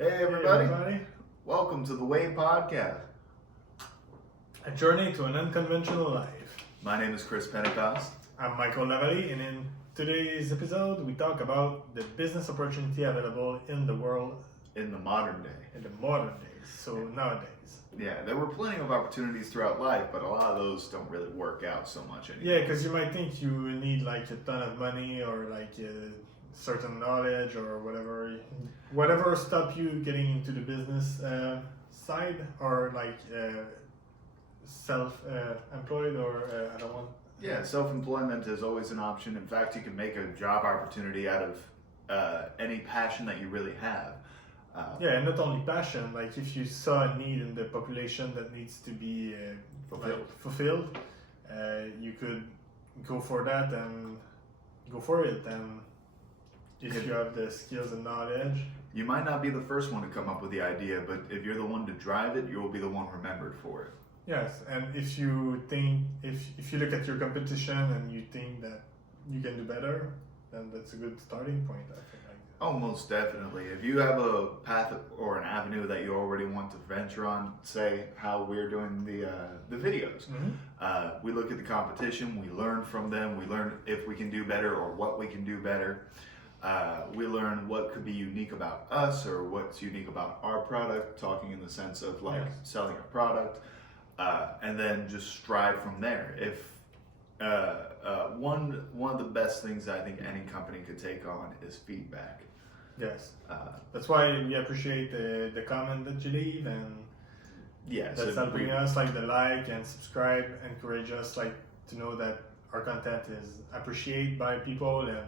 Hey everybody, welcome to the Way Podcast. A journey to an unconventional life. My name is Chris Pentecost. I'm Michael Lavalley, and in today's episode, we talk about the business opportunity available in the world In the modern day. in the modern days. So nowadays. Yeah, there were plenty of opportunities throughout life, but a lot of those don't really work out so much anymore. Yeah, because you might think you need like a ton of money or like a certain knowledge or whatever stop you getting into the business side or like self-employed or I don't want. Yeah, self-employment is always an option. In fact, you can make a job opportunity out of any passion that you really have. Yeah, and not only passion, like if you saw a need in the population that needs to be fulfilled, you could go for that and go for it. And if you have the skills and knowledge. You might not be the first one to come up with the idea, but if you're the one to drive it, you will be the one remembered for it. Yes, and if you think, if you look at your competition and you think that you can do better, then that's a good starting point, I think. Oh, most definitely. If you have a path or an avenue that you already want to venture on, say how we're doing the videos. Mm-hmm. We look at the competition, we learn from them, we learn if we can do better or what we can do better. We learn what could be unique about us or what's unique about our product, talking in the sense of like selling a product, and then just strive from there. If one of the best things I think any company could take on is feedback. Yes, that's why we appreciate the comment that you leave, and yes, that's helping us, like the like and subscribe, encourage us like to know that our content is appreciated by people, and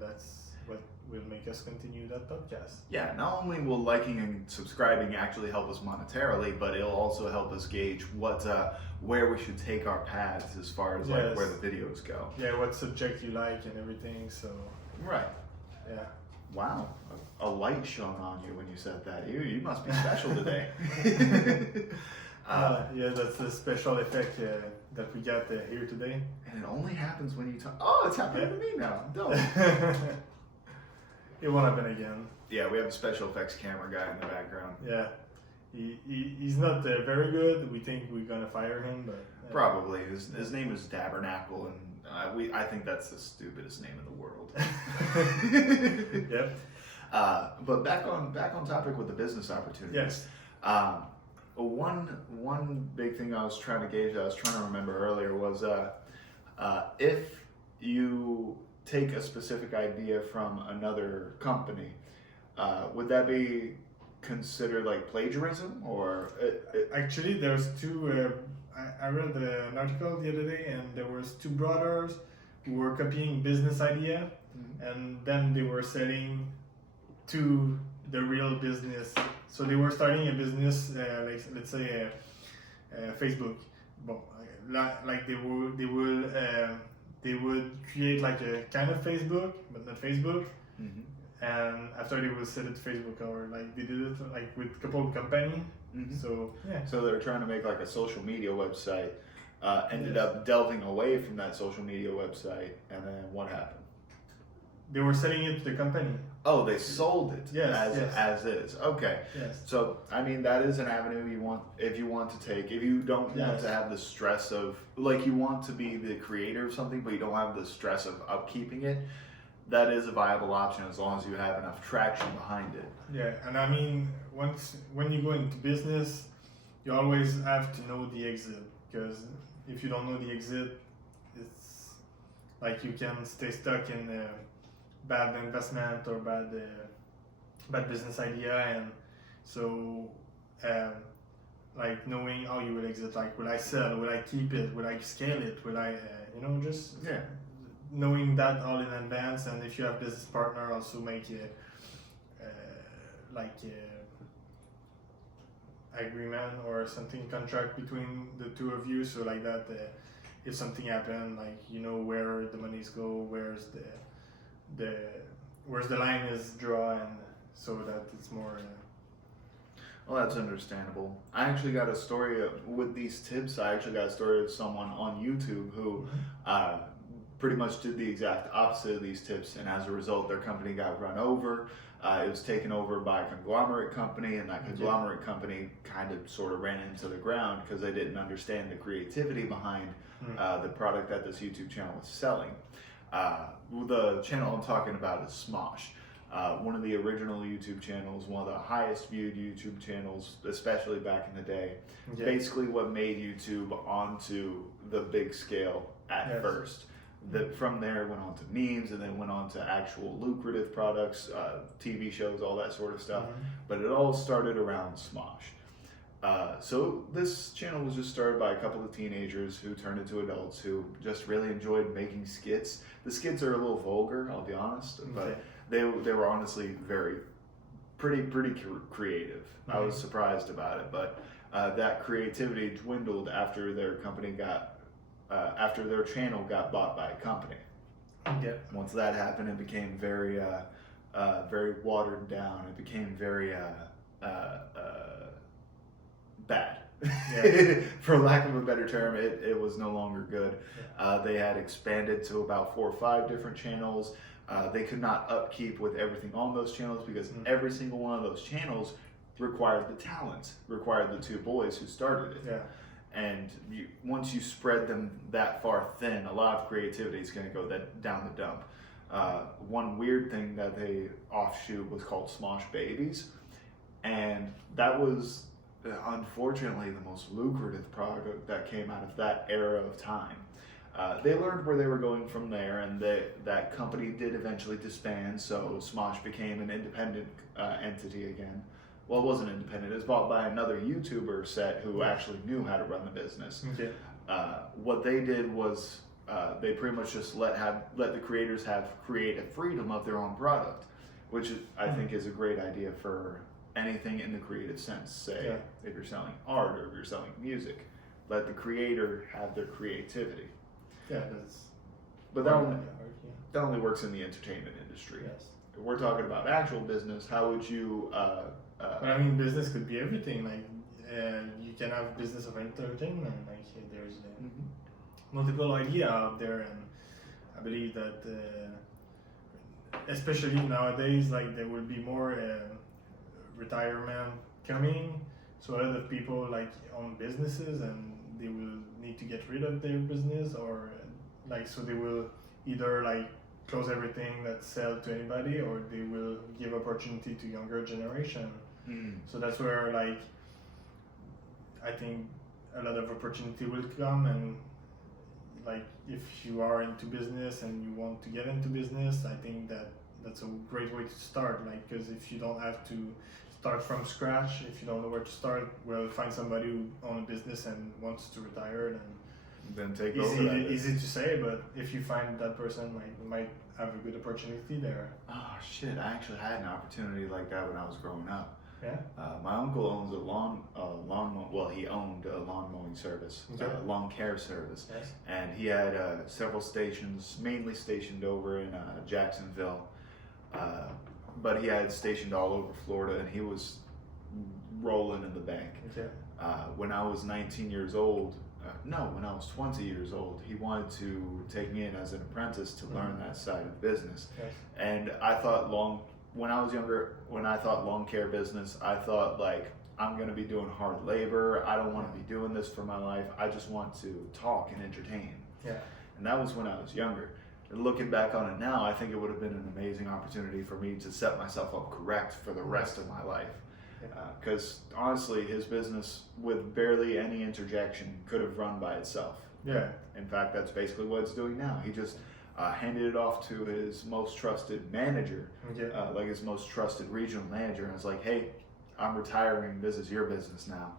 that's what will make us continue that podcast. Yeah, not only will liking and subscribing actually help us monetarily, but it'll also help us gauge where we should take our paths as far as like where the videos go. Yeah, what subject you like and everything. So right. Yeah. Wow, a light shone on you when you said that. You must be special today. Yeah, that's a special effect that we got here today. And it only happens when you talk. Oh, it's happening to me now. Don't. It won't happen again. Yeah, we have a special effects camera guy in the background. Yeah, he's not very good. We think we're gonna fire him, but probably his name is Dabernacle, and I think that's the stupidest name in the world. Yep. But back on topic with the business opportunities. Yes. One big thing I was trying to gauge, I was trying to remember earlier, was if you take a specific idea from another company, would that be considered like plagiarism, or Actually, there's two. I read an article the other day, and there was two brothers who were copying business idea, and then they were selling to the real business. So they were starting a business, like let's say Facebook. But like they would create like a kind of Facebook, but not Facebook. Mm-hmm. And after they will sell it to Facebook, or like they did it like with a couple of companies. Mm-hmm. So yeah. So they're trying to make like a social media website. Ended up delving away from that social media website, and then what happened? They were selling it to the company. Oh, they sold it Yes, as is. Okay. Yes. So I mean that is an avenue you want if you want to take. If you don't want to have the stress of like you want to be the creator of something, but you don't have the stress of upkeeping it. That is a viable option as long as you have enough traction behind it. Yeah, and I mean, when you go into business, you always have to know the exit, because if you don't know the exit, it's like you can stay stuck in a bad investment or bad business idea, and so like knowing how you will exit, like will I sell, will I keep it, will I scale it, will I just knowing that all in advance. And if you have business partner, also make agreement or something, contract between the two of you, so like that if something happen, like where the monies go, where's the line is drawn, and so that it's more Well, that's understandable. I actually got a story with these tips. I actually got a story of someone on YouTube who pretty much did the exact opposite of these tips, and as a result, their company got run over. It was taken over by a conglomerate company, and that conglomerate company kind of sort of ran into the ground because they didn't understand the creativity behind the product that this YouTube channel was selling. The channel I'm talking about is Smosh. One of the original YouTube channels, one of the highest viewed YouTube channels, especially back in the day. Yeah. Basically what made YouTube onto the big scale at first. From there went on to memes, and then went on to actual lucrative products, TV shows, all that sort of stuff. But it all started around Smosh. So this channel was just started by a couple of teenagers who turned into adults who just really enjoyed making skits. The skits are a little vulgar, I'll be honest, but they were honestly pretty creative. I was surprised about it, but that creativity dwindled after their company after their channel got bought by a company. Yeah. Once that happened, it became very watered down. It became very bad. Yeah. For lack of a better term, it was no longer good. They had expanded to about 4 or 5 different channels. They could not upkeep with everything on those channels because every single one of those channels required the talent, required the 2 boys who started it. Yeah. And once you spread them that far thin, a lot of creativity is going to go down the dump. One weird thing that they offshoot was called Smosh Babies, and that was unfortunately the most lucrative product that came out of that era of time. They learned where they were going from there, and that company did eventually disband, so Smosh became an independent entity again. Well, it wasn't independent. It was bought by another YouTuber set who actually knew how to run the business. Okay. What they did was they pretty much just let the creators have creative freedom of their own product, which I think is a great idea for anything in the creative sense. Say if you're selling art or if you're selling music, let the creator have their creativity. Yeah, that's. But that only works in the entertainment industry. Yes. If we're talking about actual business, how would you? But I mean, business could be everything. Like, you can have business of entertainment. Like, there's multiple idea out there, and I believe that, especially nowadays, like there will be more retirement coming. So a lot of people like own businesses, and they will need to get rid of their business, or like so they will either like close everything that sell to anybody, or they will give opportunity to younger generation. So that's where like I think a lot of opportunity will come, and like if you are into business and you want to get into business, I think that's a great way to start. Like, because if you don't have to start from scratch, if you don't know where to start, well, find somebody who owns a business and wants to retire, then take over. That easy to say, but if you find that person, like, you might have a good opportunity there. Oh shit! I actually had an opportunity like that when I was growing up. Yeah. My uncle owns he owned a lawn mowing service, lawn care service, and he had several stations, mainly stationed over in Jacksonville, but he had stationed all over Florida, and he was rolling in the bank. Okay. When I was 19 years old, when I was 20 years old, he wanted to take me in as an apprentice to learn that side of business. Yes. And I thought when I was younger, when I thought lawn care business, I thought like, I'm going to be doing hard labor. I don't want to be doing this for my life. I just want to talk and entertain. Yeah. And that was when I was younger. And looking back on it now, I think it would have been an amazing opportunity for me to set myself up correct for the rest of my life. Because honestly, his business with barely any interjection could have run by itself. Yeah. In fact, that's basically what it's doing now. He just handed it off to his most trusted manager, like his most trusted regional manager, and was like, "Hey, I'm retiring. This is your business now."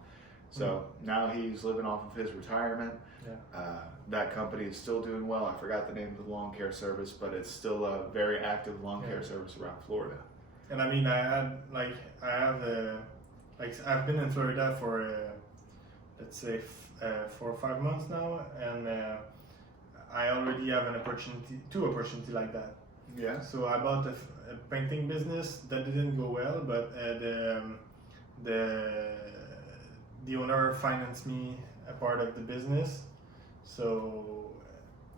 So now he's living off of his retirement. Yeah. That company is still doing well. I forgot the name of the lawn care service, but it's still a very active lawn care service around Florida. And I mean, I've been in Florida for let's say 4 or 5 months now, and I already have two opportunity like that. Yeah. So I bought a painting business that didn't go well, but the owner financed me a part of the business, so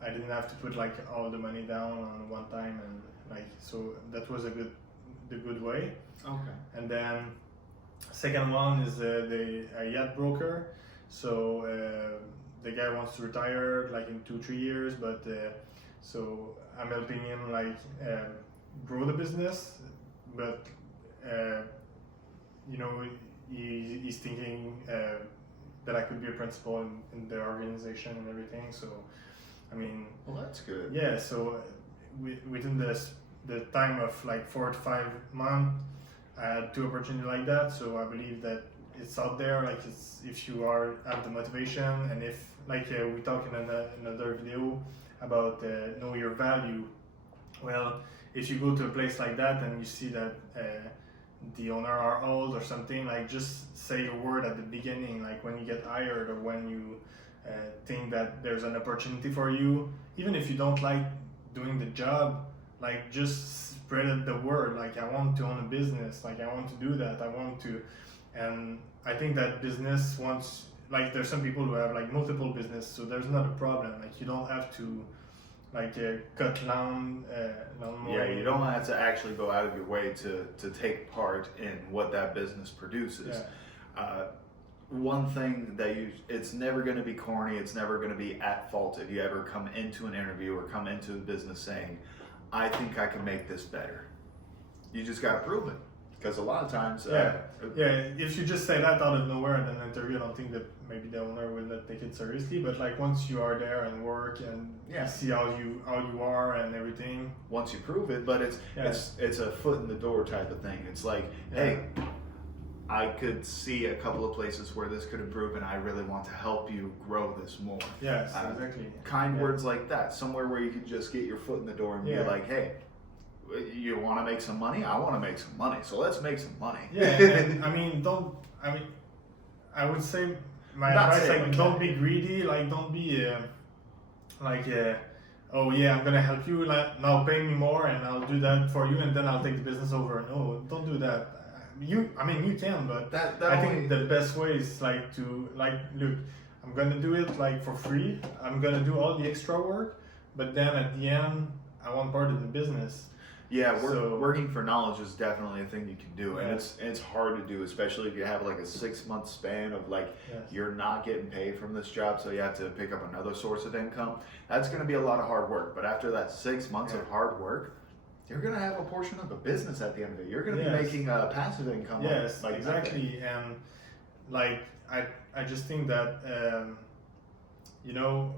I didn't have to put like all the money down on one time, and like so that was a good the good way. Okay. And then second one is a yacht broker. So the guy wants to retire like in 2-3 years, but so I'm helping him like grow the business, but you know he's thinking that I could be a principal in the organization and everything. So I mean, Well, that's good. yeah. So within the time of like 4 to 5 months, I had 2 opportunities like that. So I believe that it's out there. Like it's if you have the motivation, and if like we talked in another video about know your value. Well, if you go to a place like that and you see that the owner are old or something, like just say a word at the beginning, like when you get hired or when you think that there's an opportunity for you, even if you don't like doing the job, like just spread the word, like I want to own a business, like I want to do that, I want to. And I think that business wants, like there's some people who have like multiple business, so there's not a problem, like you don't have to like cut lawn Yeah, you don't have to actually go out of your way to take part in what that business produces. Yeah. One thing that it's never going to be corny, it's never going to be at fault if you ever come into an interview or come into a business saying, I think I can make this better. You just got to prove it. Because a lot of times, if you just say that out of nowhere in an interview, I don't think that maybe the owner will not take it seriously. But like once you are there and work and you see how you are and everything, once you prove it, but it's a foot in the door type of thing. It's like, hey, I could see a couple of places where this could improve, and I really want to help you grow this more. Yes, exactly. Kind words like that, somewhere where you can just get your foot in the door and be like, hey, you want to make some money? I want to make some money, so let's make some money. Yeah, and I would say my advice, like, don't be greedy, like, don't be oh yeah, I'm gonna help you, like, now pay me more and I'll do that for you and then I'll take the business over. No, don't do that. You can, but I think the best way is like to look, I'm gonna do it like for free. I'm gonna do all the extra work, but then at the end, I want part of the business. Yeah, working for knowledge is definitely a thing you can do, and it's hard to do, especially if you have like a 6-month span of like you're not getting paid from this job, so you have to pick up another source of income. That's going to be a lot of hard work, but after that 6 months of hard work, you're going to have a portion of a business at the end of it. You're going to be making a passive income. Yes, exactly, and like I just think that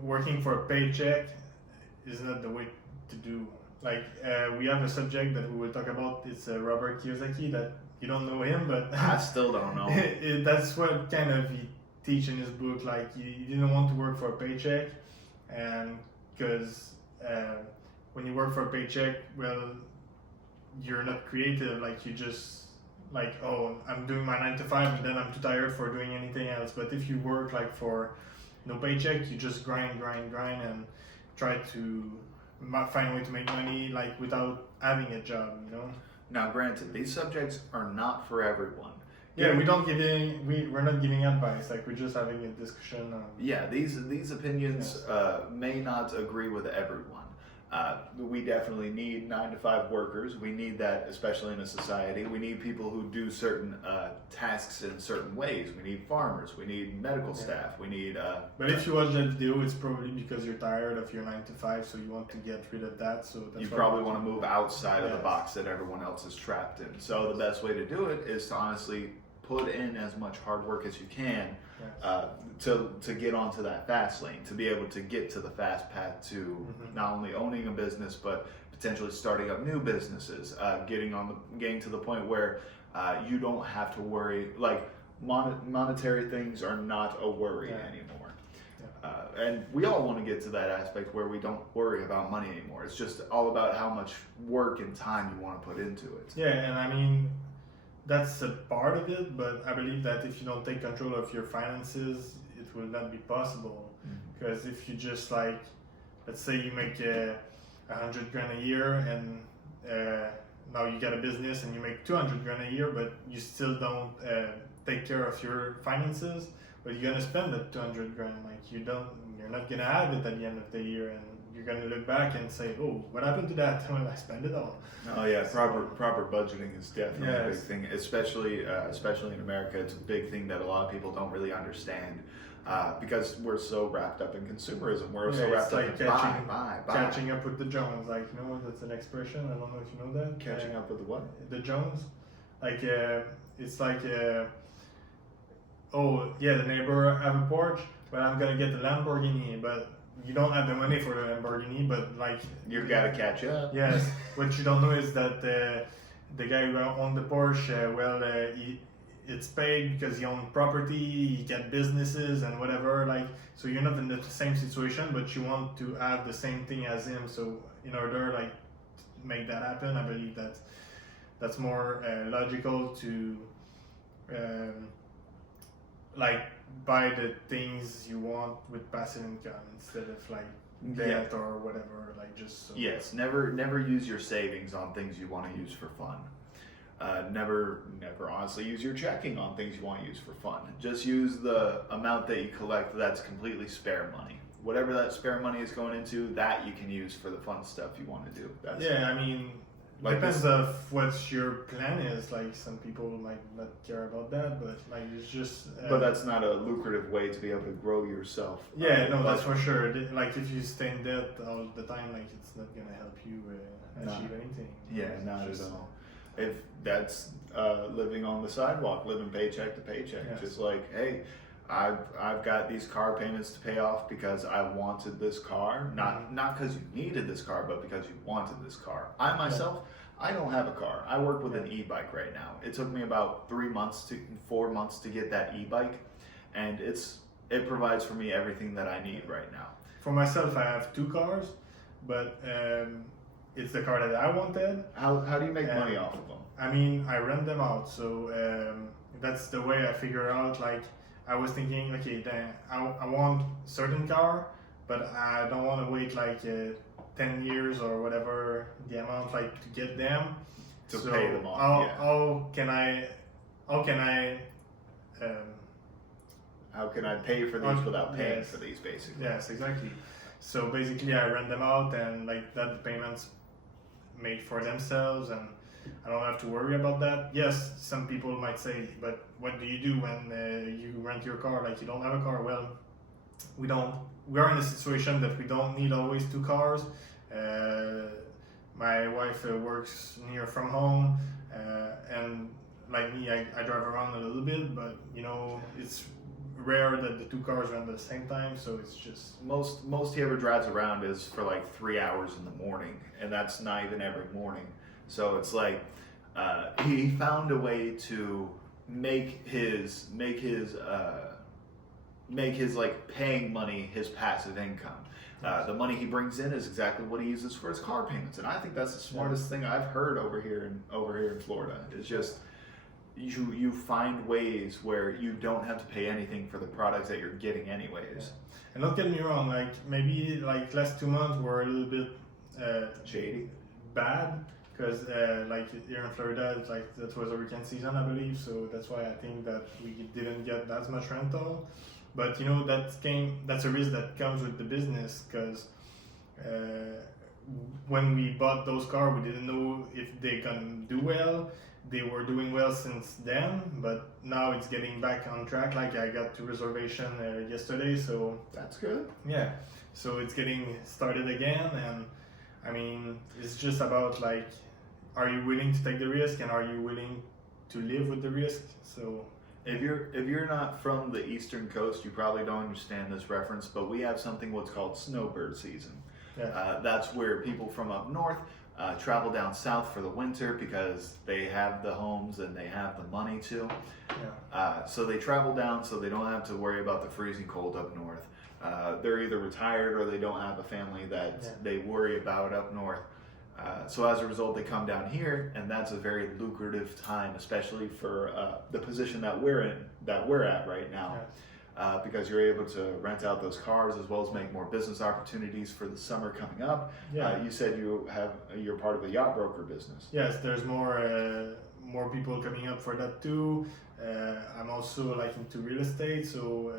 working for a paycheck is not the way to do. Like we have a subject that we will talk about. It's Robert Kiyosaki. That you don't know him, but I still don't know. That's what kind of he teach in his book. Like you didn't want to work for a paycheck, and because when you work for a paycheck, well, you're not creative. Like you just like, oh, I'm doing my 9 to 5, and then I'm too tired for doing anything else. But if you work like for no paycheck, you just grind, and try to find a way to make money like without having a job, Now granted, these subjects are not for everyone. Yeah, we're not giving advice, like we're just having a discussion on... Yeah, these opinions may not agree with everyone. We definitely need 9 to 5 workers. We need that, especially in a society. We need people who do certain tasks in certain ways. We need farmers. We need medical staff. We need. But if you watch that video, it's probably because you're tired of your 9 to 5, so you want to get rid of that. So that's you probably want to move outside of the box that everyone else is trapped in. So the best way to do it is to honestly put in as much hard work as you can. To get onto that fast lane, to be able to get to the fast path to not only owning a business but potentially starting up new businesses, getting to the point where you don't have to worry, like monetary things are not a worry anymore. And we all want to get to that aspect where we don't worry about money anymore. It's just all about how much work and time you want to put into it. Yeah, and I mean, that's a part of it, but I believe that if you don't take control of your finances, it will not be possible. Because if you just like, let's say you make $100,000 a year, and now you get a business and you make $200,000 a year, but you still don't take care of your finances, but you're gonna spend that $200,000. Like you're not gonna have it at the end of the year, and you're gonna look back and say, oh, what happened to that? Well, I spent it all. Oh yeah, proper budgeting is definitely a big Yes. thing, especially in America. It's a big thing that a lot of people don't really understand because we're so wrapped up in consumerism. We're so Yeah, wrapped it's up like in buy. catching up with the Jones. Like, you know, that's an expression. I don't know if you know that. Catching up with the what? The Jones. Like, it's like, oh yeah, the neighbor have a Porsche, but I'm gonna get the Lamborghini, but you don't have the money for the Lamborghini, but like You've got to catch up. yes, what you don't know is that the guy who owned the Porsche, it's paid because he owned property, he get businesses and whatever. Like, so you're not in the same situation, but you want to have the same thing as him. So in order like to make that happen, I believe that's more logical to like buy the things you want with passive income instead of like debt or whatever. Like just so. Yes, never use your savings on things you want to use for fun. Never honestly use your checking on things you want to use for fun. Just use the amount that you collect that's completely spare money. Whatever that spare money is going into, that you can use for the fun stuff you want to do. That's Yeah, I mean, Like depends this- of what your plan is. Like some people might not care about that, but like it's just. But that's not a lucrative way to be able to grow yourself. Yeah, no, but- that's for sure. Like if you stay in debt all the time, like it's not gonna help you achieve anything. Yeah, It's not just, at all. If that's living on the sidewalk, living paycheck to paycheck, Yes. just like, hey, I've got these car payments to pay off because I wanted this car, not because you needed this car, but because you wanted this car. I myself, I don't have a car. I work with an e-bike right now. It took me about 4 months to get that e-bike, and it provides for me everything that I need right now. For myself, I have 2 cars, but it's the car that I wanted. How do you make money off of them? I mean, I rent them out, so that's the way I figure out. Like, I was thinking, okay, then I want certain car, but I don't want to wait like 10 years or whatever the amount like to get them. To So pay them off, How can I? How can I pay for these without paying Yes. for these, basically? Yes, exactly. So basically, I rent them out, and like that, the payments made for themselves, and I don't have to worry about that. Yes, some people might say, but what do you do when you rent your car? Like you don't have a car. Well, we don't. We are in a situation that we don't need always 2 cars. My wife works near from home, and like me, I drive around a little bit, but you know, it's rare that the 2 cars run at the same time, so it's just Most he ever drives around is for like 3 hours in the morning, and that's not even every morning. So it's like he found a way to make his like paying money his passive income. The money he brings in is exactly what he uses for his car payments, and I think that's the smartest thing I've heard over here in Florida. It's just you find ways where you don't have to pay anything for the products that you're getting anyways. And don't get me wrong, like maybe like last 2 months were a little bit Shady. bad because like here in Florida, it's like that was hurricane season, I believe. So that's why I think that we didn't get that much rental. But you know that's a risk that comes with the business because when we bought those cars, we didn't know if they can do well. They were doing well since then, but now it's getting back on track. Like I got 2 reservation yesterday, so That's good. yeah, so it's getting started again, and I mean it's just about like, are you willing to take the risk, and are you willing to live with the risk? So If you're not from the eastern coast, you probably don't understand this reference, but we have something what's called snowbird season. yeah, That's where people from up north travel down south for the winter because they have the homes and they have the money to. yeah. So they travel down so they don't have to worry about the freezing cold up north. They're either retired or they don't have a family that they worry about up north. So as a result, they come down here, and that's a very lucrative time, especially for the position that we're at right now. Because you're able to rent out those cars as well as make more business opportunities for the summer coming up. Yeah. You said you're part of a yacht broker business. Yes, there's more people coming up for that too. I'm also like into real estate, so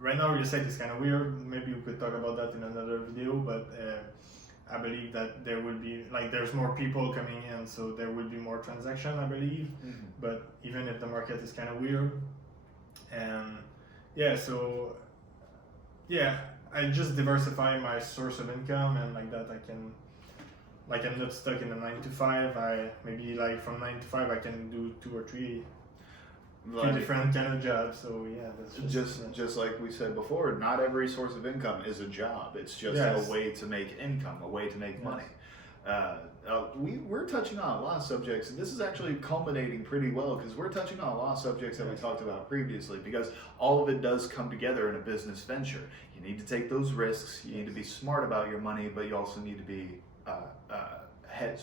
right now real estate is kind of weird. Maybe we could talk about that in another video, but I believe that there will be like there's more people coming in, so there will be more transaction, I believe. Mm-hmm. But even if the market is kind of weird, and yeah, so yeah, I just diversify my source of income, and like that I can, like I'm not stuck in a 9 to 5. I maybe like from 9 to 5 I can do 2 or 3 different kind of jobs. So yeah, that's just like we said before, not every source of income is a job. It's just Yes. a way to make income, a way to make Yes. money. We're touching on a lot of subjects, and this is actually culminating pretty well because we're touching on a lot of subjects that we Yes. talked about previously, because all of it does come together in a business venture. You need to take those risks, you need to be smart about your money, but you also need to be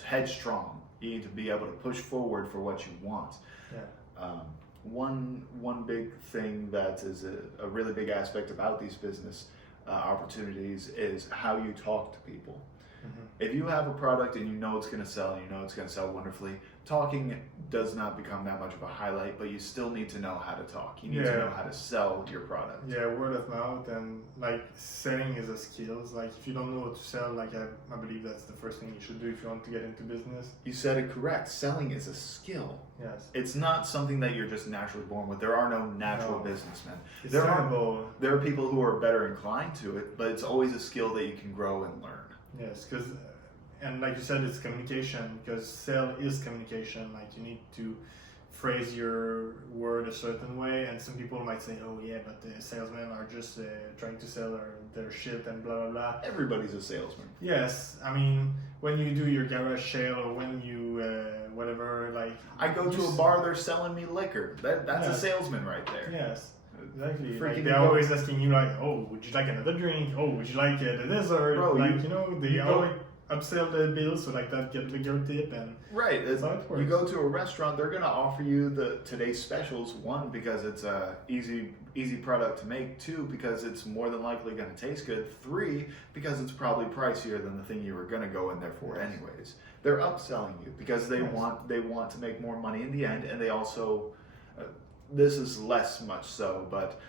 headstrong. You need to be able to push forward for what you want. Yeah. One big thing that is a really big aspect about these business opportunities is how you talk to people. Mhm. If you have a product and you know it's going to sell, and you know it's going to sell wonderfully, talking does not become that much of a highlight, but you still need to know how to talk. You need to Yeah. know how to sell your product. Yeah, word of mouth, and like selling is a skill. Like if you don't know what to sell, like I believe that's the first thing you should do if you want to get into business. You said it correct. Selling is a skill. Yes. It's not something that you're just naturally born with. There are no natural No. businessmen. It's There are- terrible. There are people who are better inclined to it, but it's always a skill that you can grow and learn. Yes, because and like you said, it's communication. Because sell is communication. Like you need to phrase your word a certain way, and some people might say, "Oh yeah, but the salesmen are just trying to sell their shit and blah blah blah." Everybody's a salesman. Yes, I mean when you do your garage sale or when you whatever, like I go you to a s- bar, they're selling me liquor. That's Yeah. a salesman right there. Yes, exactly. Freaking Like they're go- always asking you like, "Oh, would you like another drink? Oh, would you like the dessert?" Bro, like you- they you go- always upsell the bill so like that get bigger tip and Right. That's how it You works. go to a restaurant, they're gonna offer you the today's specials. One, because it's a easy product to make. Two, because it's more than likely gonna taste good. Three, because it's probably pricier than the thing you were gonna go in there for anyways. They're upselling you because they Yes. want to make more money in the end, and they also this is less much so, but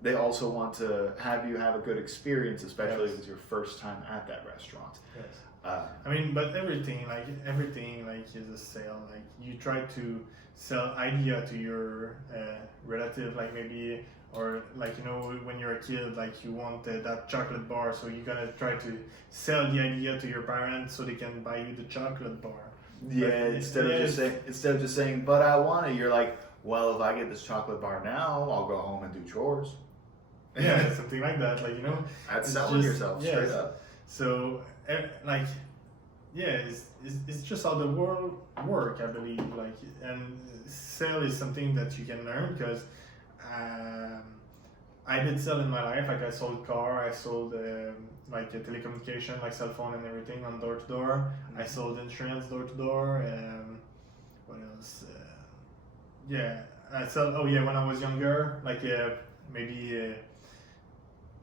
they also want to have you have a good experience, especially Yes. if it's your first time at that restaurant. yes. Uh, I mean, but everything like is a sale. Like you try to sell idea to your relative, like maybe or like when you're a kid, like you want that chocolate bar, so you're gonna try to sell the idea to your parents so they can buy you the chocolate bar. Yeah, But instead of just saying, but I want it, you're like, well, if I get this chocolate bar now, I'll go home and do chores. Yeah, something like that. Like That's it's selling just- yourself yes. straight up. So, like, yeah, it's just how the world work, I believe. Like, and sell is something that you can learn because I did sell in my life. Like, I sold car, I sold like telecommunication, like cell phone and everything on door to door. I sold insurance door to door. What else? Yeah, I sold. Oh yeah, when I was younger, like maybe.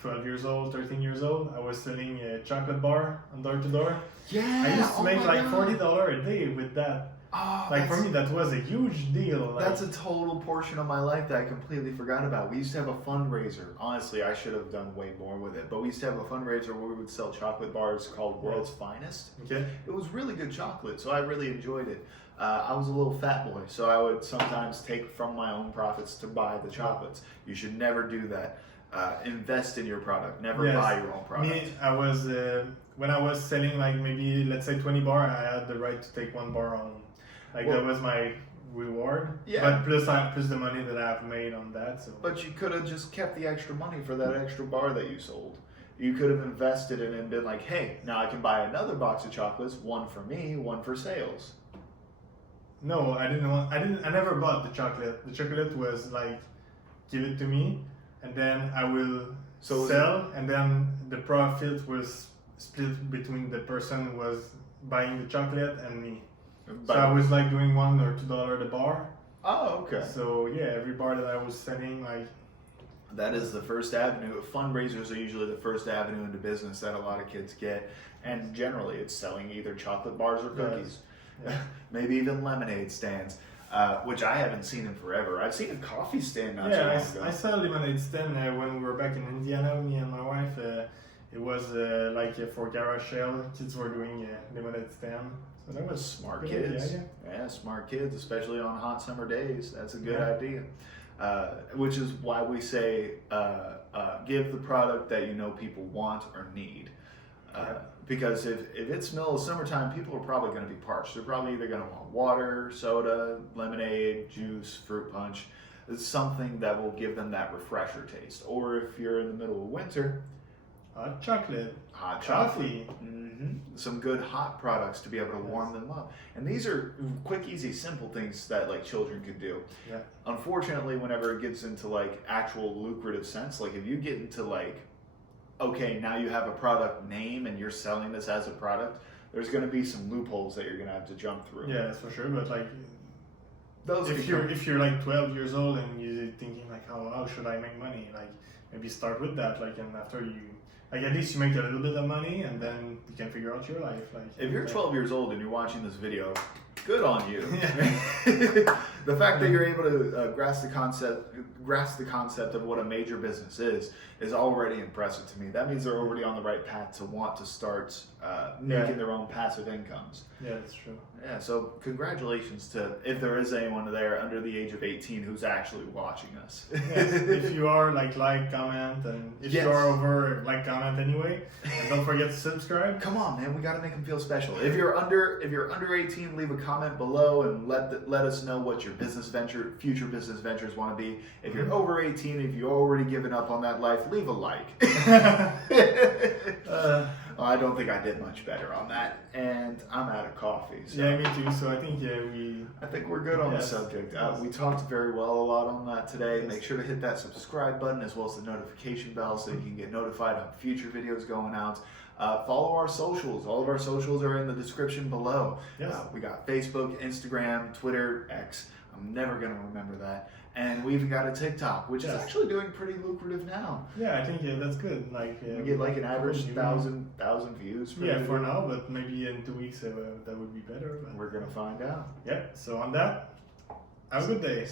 12 years old, 13 years old, I was selling a chocolate bar on door to door. Yeah, I used to oh make my like God. $40 a day with that. Oh, Like for that's- me, that was a huge deal. Like, That's a total portion of my life that I completely forgot about. We used to have a fundraiser. Honestly, I should have done way more with it. But we used to have a fundraiser where we would sell chocolate bars called World's Finest. okay. It was really good chocolate, so I really enjoyed it. I was a little fat boy, so I would sometimes take from my own profits to buy the chocolates. You should never do that. Invest in your product. Never Yes. buy your own product. Me, I was when I was selling like maybe let's say 20 bar, I had the right to take 1 bar home. Like Well- that was my reward. Yeah. But plus the money that I've made on that. So. But you could have just kept the extra money for that extra bar that you sold. You could have invested in it and been like, hey, now I can buy another box of chocolates, one for me, one for sales. No, I didn't want. I never bought the chocolate. The chocolate was like, give it to me, and then I will So was sell, and then the profit was split between the person who was buying the chocolate and me. So I was like doing $1 or $2 the bar. Oh, okay. So yeah, every bar that I was selling, like That is the first avenue. Fundraisers are usually the first avenue into business that a lot of kids get. And generally, it's selling either chocolate bars or cookies. Yeah. Maybe even lemonade stands. which I haven't seen in forever. I've seen a coffee stand not too Yeah, long ago. I saw a lemonade stand when we were back in Indiana, me and my wife. It was for garage sale. Kids were doing a lemonade stand. So that was Smart good kids. idea, Yeah, smart kids, especially on hot summer days. That's a good Yeah. idea. Which is why we say give the product that you know people want or need. Because if it's middle of summertime, people are probably going to be parched. They're probably either going to want water, soda, lemonade, juice, fruit punch. It's something that will give them that refresher taste. Or if you're in the middle of winter, Hot chocolate, hot coffee. chocolate. Some good hot products to be able to warm them up. And these are quick, easy, simple things that like children could do. Yeah. Unfortunately, whenever it gets into like actual lucrative sense, like if you get into like, okay, now you have a product name and you're selling this as a product, there's going to be some loopholes that you're going to have to jump through. Yeah, that's for sure. But like, Those if you're like 12 years old and you're thinking like, how should I make money? Like, maybe start with that. Like, and after you, like, at least you make a little bit of money, and then you can figure out your life. Like, if you're 12 years old and you're watching this video, good on you. Yeah. The fact that you're able to grasp the concept of what a major business is already impressive to me. That means they're already on the right path to want to start making their own passive incomes. Yeah, that's true. Yeah, so congratulations to, if there is anyone there under the age of 18 who's actually watching us. Yes, if you are, like, comment, and if Yes. you are over, comment anyway, and don't forget to subscribe. Come on, man, we got to make them feel special. If you're under 18, leave a comment below and let us know what your future business ventures want to be. If you're over 18, if you're already given up on that life, leave a like. I don't think I did much better on that, and I'm out of coffee. So Yeah, me too. So I think I think we're good on the Yes. subject. Yes. We talked very well a lot on that today. Yes. Make sure to hit that subscribe button as well as the notification bell so you can get notified on future videos going out. Follow our socials. All of our socials are in the description below. Yes. We got Facebook, Instagram, Twitter, X. I'm never going to remember that. And we've got a TikTok, which is Yes. actually doing pretty lucrative now. Yeah, I think that's good. Like, We get like an average you- 1,000 views. Per Yeah, video. for now, but maybe in 2 weeks that would be better. But We're going to find out. yeah. So on that, have a good day.